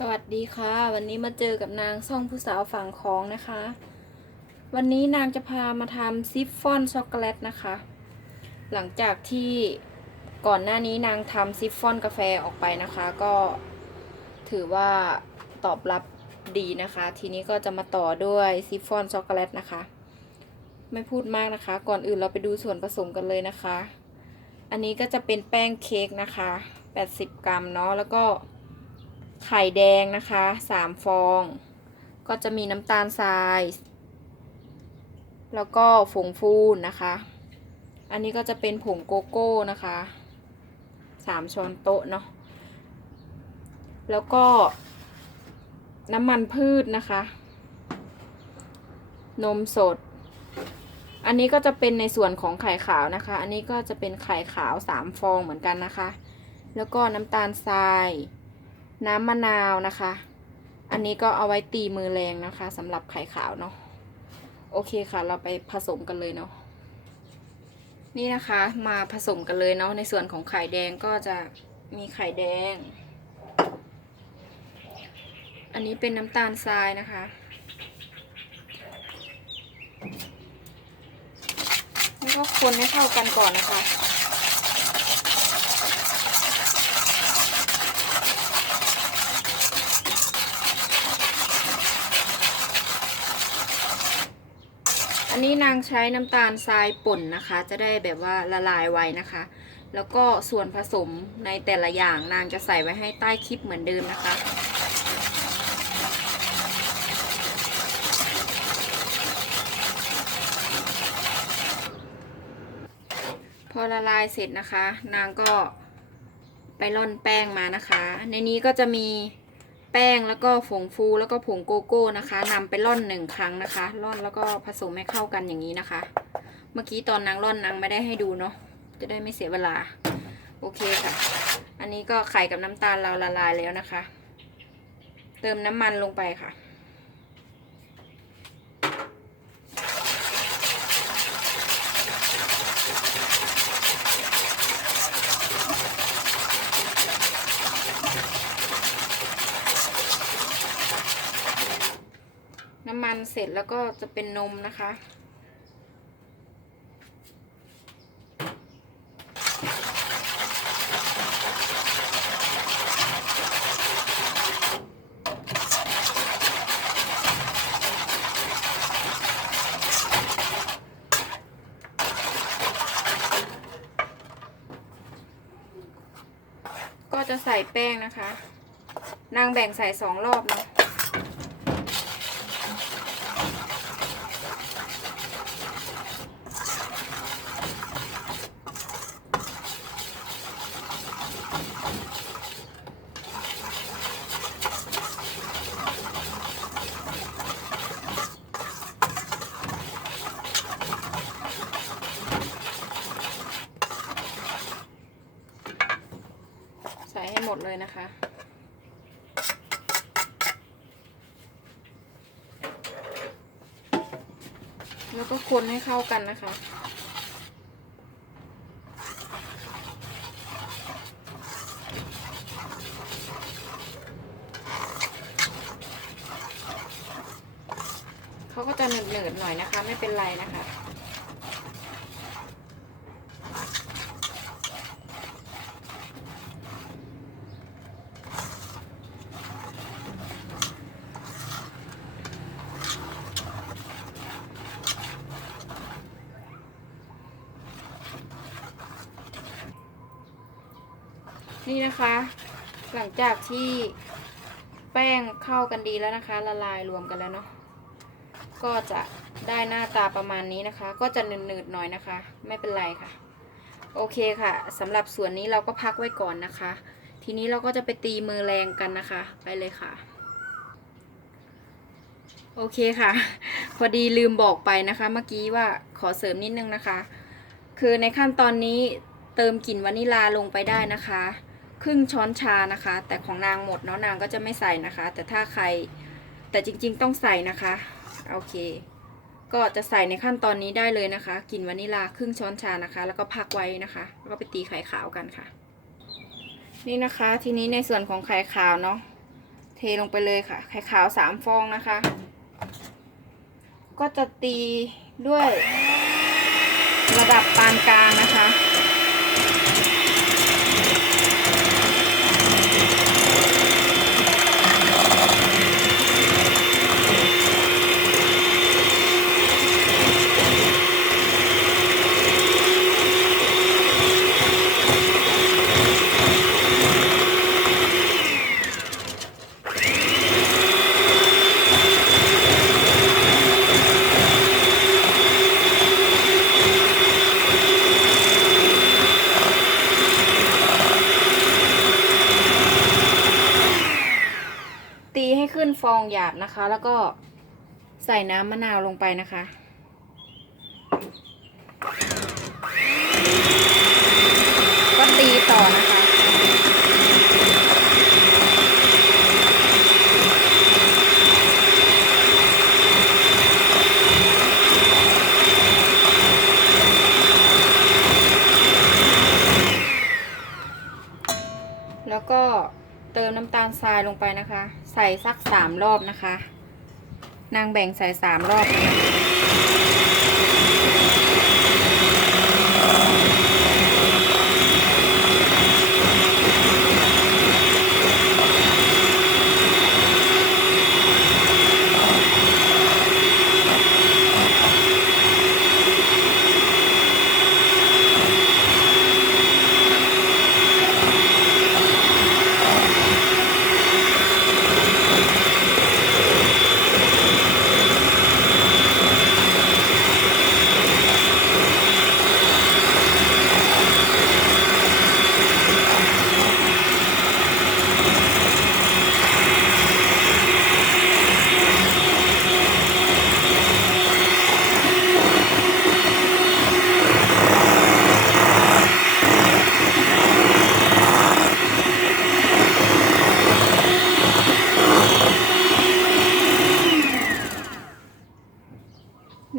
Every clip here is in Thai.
สวัสดีค่ะวันนี้มาเจอกับนางซ่องผู้สาวฝั่งของนะคะ วันนี้นางจะพามาทำซิฟฟ่อนช็อกโกแลตนะคะ หลังจากที่ก่อนหน้านี้นางทำซิฟฟ่อนกาแฟออกไปนะคะ ก็ถือว่าตอบรับดีนะคะ ทีนี้ก็จะมาต่อด้วยซิฟฟ่อนช็อกโกแลตนะคะ ไม่พูดมากนะคะ ก่อนอื่นเราไปดูส่วนผสมกันเลยนะคะ อันนี้ก็จะเป็นแป้งเค้กนะคะ80 กรัมเนาะแล้วก็ไข่แดงนะคะ3 ฟองก็จะมีน้ำตาลทรายแล้วก็ผงฟูนนะคะอันนี้ก็จะเป็นผงโกโก้นะคะ3 ช้อนโต๊ะเนาะแล้วก็น้ำมันพืชนะคะนมสดอันนี้ก็จะเป็นในส่วนของไข่ขาวนะคะอันนี้ก็จะเป็นไข่ขาว3 ฟองเหมือนกันนะคะแล้วก็น้ำตาลทรายน้ำมะนาวนะคะอันนี้ก็เอาไว้ตีมือแรงนะคะสำหรับไข่ขาวเนาะโอเคค่ะเราไปผสมกันเลยเนาะนี่นะคะมาผสมกันเลยเนาะในส่วนของไข่แดงก็จะมีไข่แดงอันนี้เป็นน้ำตาลทรายนะคะแล้วก็คนให้เข้ากันก่อนนะคะอันนี้นางใช้น้ำตาลทรายป่นนะคะจะได้แบบว่าละลายไวนะคะแล้วก็ส่วนผสมในแต่ละอย่างนางจะใส่ไว้ให้ใต้คลิปเหมือนเดิมนะคะพอละลายเสร็จนะคะนางก็ไปร่อนแป้งมานะคะในนี้ก็จะมีแป้งแล้วก็ผงฟูแล้วก็ผงโกโก้นะคะนำไปร่อน1 ครั้งนะคะร่อนแล้วก็ผสมให้เข้ากันอย่างนี้นะคะเมื่อกี้ตอนนางร่อนนางไม่ได้ให้ดูเนาะจะได้ไม่เสียเวลาโอเคค่ะอันนี้ก็ไข่กับน้ำตาลเราละลายแล้วนะคะเติมน้ำมันลงไปค่ะน้ำมันเสร็จแล้วก็จะเป็นนมนะคะก็จะใส่แป้งนะคะนางแบ่งใส่2 รอบนะใส่ให้หมดเลยนะคะแล้วก็คนให้เข้ากันนะคะเขาก็จะหนืดๆหน่อยนะคะไม่เป็นไรนะคะนี่นะคะหลังจากที่แป้งเข้ากันดีแล้วนะคะละลายรวมกันแล้วเนาะก็จะได้หน้าตาประมาณนี้นะคะก็จะหนืดๆหน่อยนะคะไม่เป็นไรค่ะโอเคค่ะสำหรับส่วนนี้เราก็พักไว้ก่อนนะคะทีนี้เราก็จะไปตีมือแรงกันนะคะไปเลยค่ะโอเคค่ะพอดีลืมบอกไปนะคะเมื่อกี้ว่าขอเสริมนิดนึงนะคะคือในขั้นตอนนี้เติมกลิ่นวานิลาลงไปได้นะคะ1/2 ช้อนนะคะแต่ของนางหมดเนาะนางก็จะไม่ใส่นะคะแต่ถ้าใครแต่จริงๆต้องใส่นะคะโอเคก็จะใส่ในขั้นตอนนี้ได้เลยนะคะกลิ่นวานิลา1/2 ช้อนนะคะแล้วก็พักไว้นะคะแล้วก็ไปตีไข่ขาวกันค่ะนี่นะคะทีนี้ในส่วนของไข่ขาวเนาะ เทลงไปเลยค่ะไข่ขาว3 ฟองนะคะ ก็จะตีด้วยระดับปานกลางนะคะ ตีให้ขึ้นฟองหยาบนะคะ แล้วก็ใส่น้ำมะนาวลงไปนะคะ ก็ตีต่อนะคะ แล้วก็เติมน้ำตาลทรายลงไปนะคะ ใส่สัก3 รอบนะคะ นางแบ่งใส่3 รอบนะคะ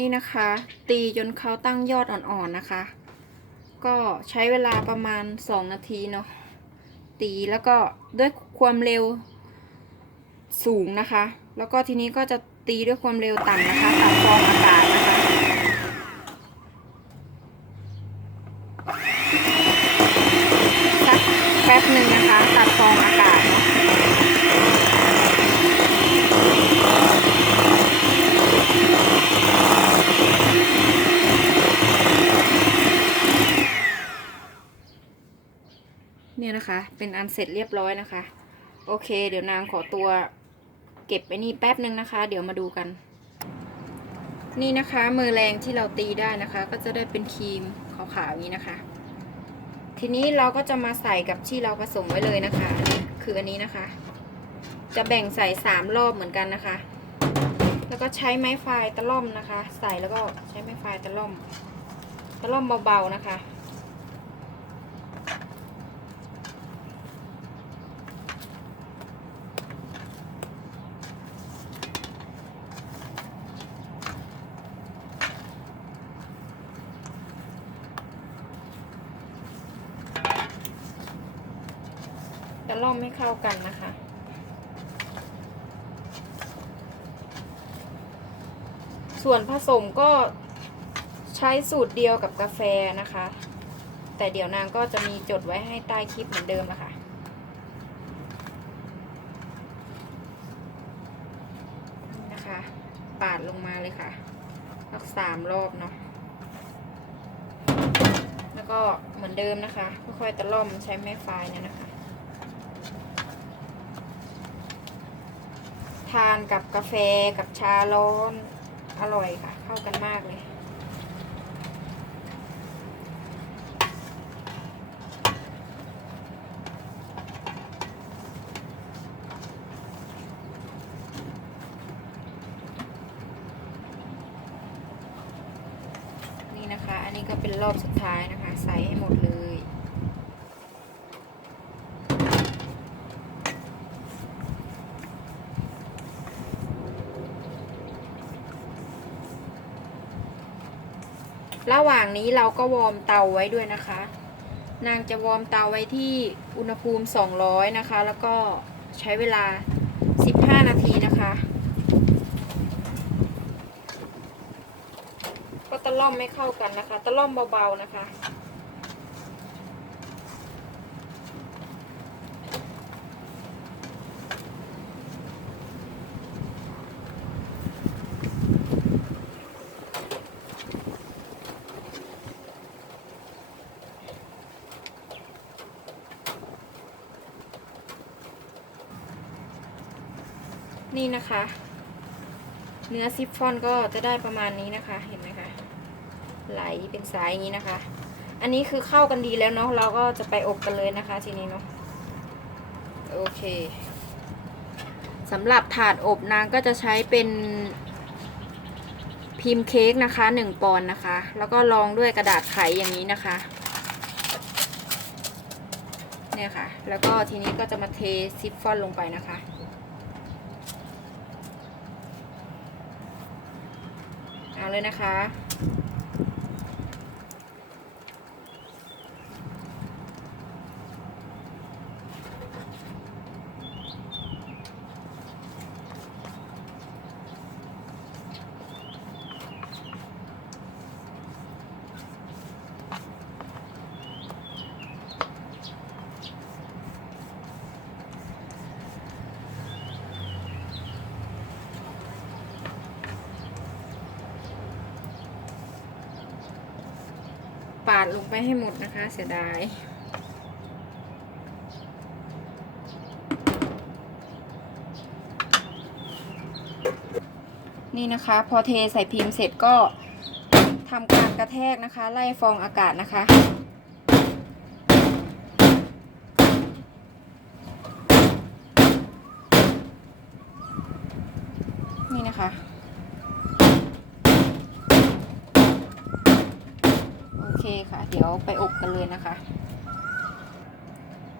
นี่นะคะตีจนเขาตั้งยอดอ่อนๆนะคะ ก็ใช้เวลาประมาณ2 นาทีเนาะตีแล้วก็ด้วยความเร็วสูงนะคะ แล้วก็ทีนี้ก็จะตีด้วยความเร็วต่ำนะคะตัดฟองอากาศนะคะสักแป๊บหนึ่งนะคะตัดฟองอากาศเนาะเนี่ยนะคะเป็นอันเสร็จเรียบร้อยนะคะโอเคเดี๋ยวนางขอตัวเก็บไปนี่แป๊บนึงนะคะเดี๋ยวมาดูกันนี่นะคะมือแรงที่เราตีได้นะคะก็จะได้เป็นครีมขาวๆอย่างนี้นะคะทีนี้เราก็จะมาใส่กับที่เราผสมไว้เลยนะคะคืออันนี้นะคะจะแบ่งใส่3 รอบเหมือนกันนะคะแล้วก็ใช้ไม้ฟายตะล่อมนะคะใส่แล้วก็ใช้ไม้ฟายตะล่อมเบาๆนะคะจะล่อมให้เข้ากันนะคะ ส่วนผสมก็ใช้สูตรเดียวกับกาแฟนะคะ แต่เดี๋ยวนางก็จะมีจดไว้ให้ใต้คลิปเหมือนเดิมนะคะนะคะ ปาดลงมาเลยค่ะสัก3 รอบเนาะแล้วก็เหมือนเดิมนะคะค่อยๆตะล่อมใช้ไม้ฟายเนี่ยนะคะทานกับกาแฟกับชาร้อนอร่อยค่ะเข้ากันมากเลยนี่นะคะอันนี้ก็เป็นรอบสุดท้ายนะคะใส่ให้หมดเลยระหว่างนี้เราก็วอร์มเตาไว้ด้วยนะคะนางจะวอร์มเตาไว้ที่อุณหภูมิ200นะคะแล้วก็ใช้เวลา 15 นาทีนะคะก็ตะล่อมไม่เข้ากันนะคะตะล่อมเบาๆนะคะนี่นะคะเนื้อซิฟฟ่อนก็จะได้ประมาณนี้นะคะเห็นไหมคะไหลเป็นสายอย่างนี้นะคะอันนี้คือเข้ากันดีแล้วเนาะเราก็จะไปอบกันเลยนะคะทีนี้เนาะโอเคสำหรับถาดอบนางก็จะใช้เป็นพิมพ์เค้กนะคะ1 ปอนด์นะคะแล้วก็รองด้วยกระดาษไขอย่างนี้นะคะเนี่ยค่ะแล้วก็ทีนี้ก็จะมาเทซิฟฟ่อนลงไปนะคะเอาเลยนะคะปาดลงไปให้หมดนะคะเสียดายนี่นะคะพอเทใส่พิมพ์เสร็จก็ทำการกระแทกนะคะไล่ฟองอากาศนะคะนี่นะคะโอเคค่ะเดี๋ยวไปอบกันเลยนะคะ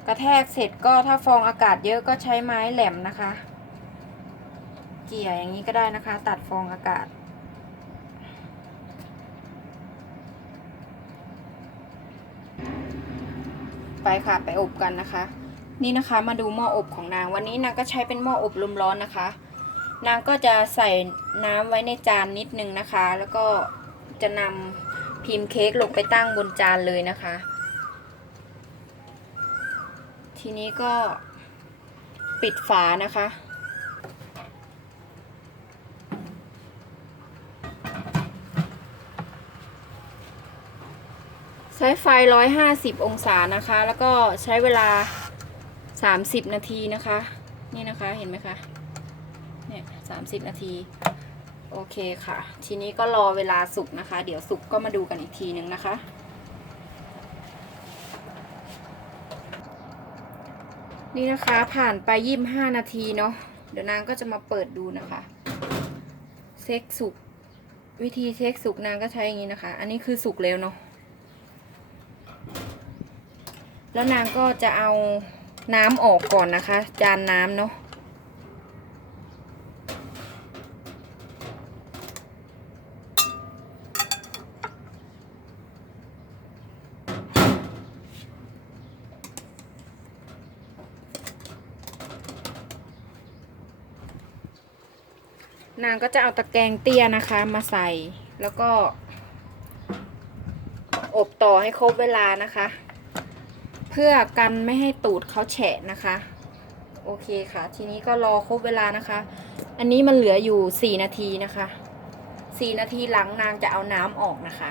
กระแทกเสร็จก็ถ้าฟองอากาศเยอะก็ใช้ไม้แหลมนะคะเกี่ยอย่างนี้ก็ได้นะคะตัดฟองอากาศไปค่ะไปอบกันนะคะนี่นะคะมาดูหม้ออบของนางวันนี้นางก็ใช้เป็นหม้ออบลมร้อนนะคะนางก็จะใส่น้ำไว้ในจานนิดนึงนะคะแล้วก็จะนำพิมพ์เค้กลงไปตั้งบนจานเลยนะคะทีนี้ก็ปิดฝานะคะใช้ไฟ150 องศานะคะแล้วก็ใช้เวลา30 นาทีนะคะนี่นะคะเห็นไหมคะเนี่ย30 นาทีโอเคค่ะทีนี้ก็รอเวลาสุกนะคะเดี๋ยวสุกก็มาดูกันอีกทีนึงนะคะนี่นะคะผ่านไป25 นาทีเนาะเดี๋ยวนางก็จะมาเปิดดูนะคะเช็คสุกวิธีเช็คสุกนางก็ใช้อย่างนี้นะคะอันนี้คือสุกแล้วเนาะแล้วนางก็จะเอาน้ำออกก่อนนะคะจานน้ำเนาะนางก็จะเอาตะแกรงเตี้ยนะคะมาใส่แล้วก็อบต่อให้ครบเวลานะคะเพื่อกันไม่ให้ตูดเขาแฉะนะคะโอเคค่ะทีนี้ก็รอครบเวลานะคะอันนี้มันเหลืออยู่4 นาทีนะคะ4 นาทีหลังนางจะเอาน้ำออกนะคะ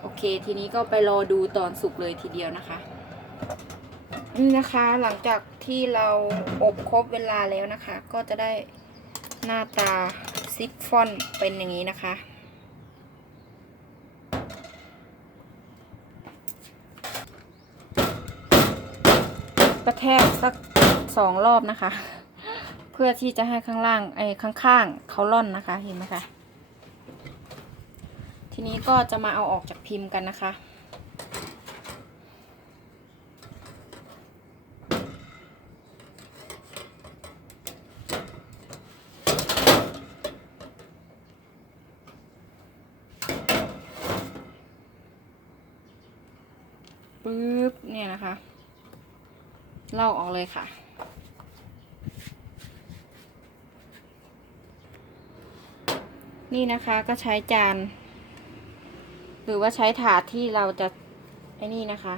โอเคทีนี้ก็ไปรอดูตอนสุกเลยทีเดียวนะคะนี่นะคะหลังจากที่เราอบครบเวลาแล้วนะคะก็จะได้หน้าตาซิฟฟ่อนเป็นอย่างนี้นะคะกระแทกสัก2 รอบนะคะเพื่อที่จะให้ข้างล่างข้างๆเขาล่อนนะคะเห็นไหมคะทีนี้ก็จะมาเอาออกจากพิมพ์กันนะคะปึ๊บเนี่ยนะคะลอกออกเลยค่ะ นี่นะคะก็ใช้จานหรือว่าใช้ถาดที่เราจะไอ้นี่นะคะ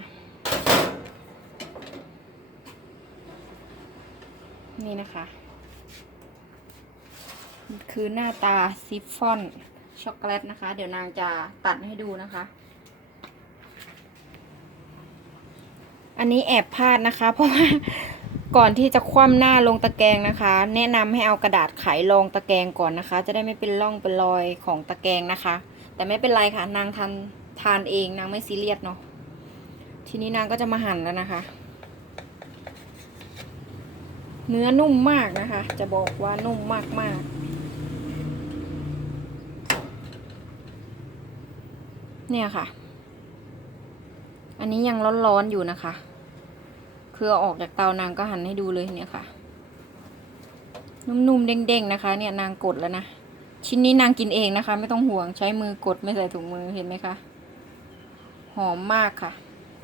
นี่นะคะคือหน้าตาซิฟฟ่อนช็อกโกแลตนะคะเดี๋ยวนางจะตัดให้ดูนะคะ อันนี้แอบพลาดนะคะเพราะว่าก่อนที่จะคว่ำหน้าลงตะแกรงนะคะ แนะนำให้เอากระดาษไขรองตะแกรงก่อนนะคะ จะได้ไม่เป็นร่องเป็นรอยของตะแกรงนะคะ แต่ไม่เป็นไรค่ะนางทานเองนางไม่ซีเรียสเนาะทีนี้นางก็จะมาหั่นแล้วนะคะ เนื้อนุ่มมากนะคะ จะบอกว่านุ่มมากๆเนี่ยค่ะ อันนี้ยังร้อนๆอยู่นะคะคือเอาออกจากเตานางก็หั่นให้ดูเลยเนี่ยค่ะนุ่มๆเด้งๆนะคะเนี่ยนางกดแล้วนะชิ้นนี้นางกินเองนะคะไม่ต้องห่วงใช้มือกดไม่ใส่ถุงมือเห็นไหมคะหอมมากค่ะ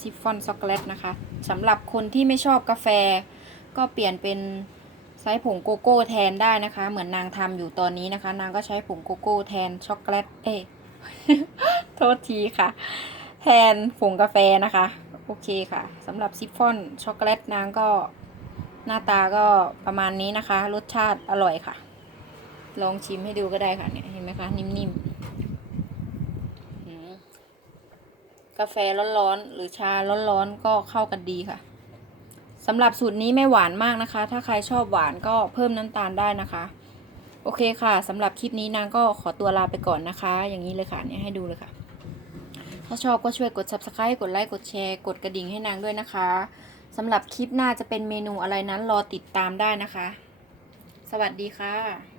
ชิฟฟ่อนช็อกโกแลตนะคะสำหรับคนที่ไม่ชอบกาแฟก็เปลี่ยนเป็นใช้ผงโกโก้แทนได้นะคะเหมือนนางทำอยู่ตอนนี้นะคะนางก็ใช้ผงโกโก้แทนช็อกโกแลตโทษทีค่ะแทนผงกาแฟนะคะโอเคค่ะสำหรับซิฟฟ่อนช็อกโกแลตนางก็หน้าตาก็ประมาณนี้นะคะรสชาติอร่อยค่ะลองชิมให้ดูก็ได้ค่ะเนี่ยเห็นไหมคะนิ่มๆกาแฟร้อนๆหรือชาร้อนๆก็เข้ากันดีค่ะสำหรับสูตรนี้ไม่หวานมากนะคะถ้าใครชอบหวานก็เพิ่มน้ำตาลได้นะคะโอเคค่ะสำหรับคลิปนี้นางก็ขอตัวลาไปก่อนนะคะอย่างนี้เลยค่ะเนี่ยให้ดูเลยค่ะถ้าชอบก็ช่วยกด subscribe กดไลค์กดแชร์กดกระดิ่งให้นางด้วยนะคะสำหรับคลิปหน้าจะเป็นเมนูอะไรนั้นรอติดตามได้นะคะสวัสดีค่ะ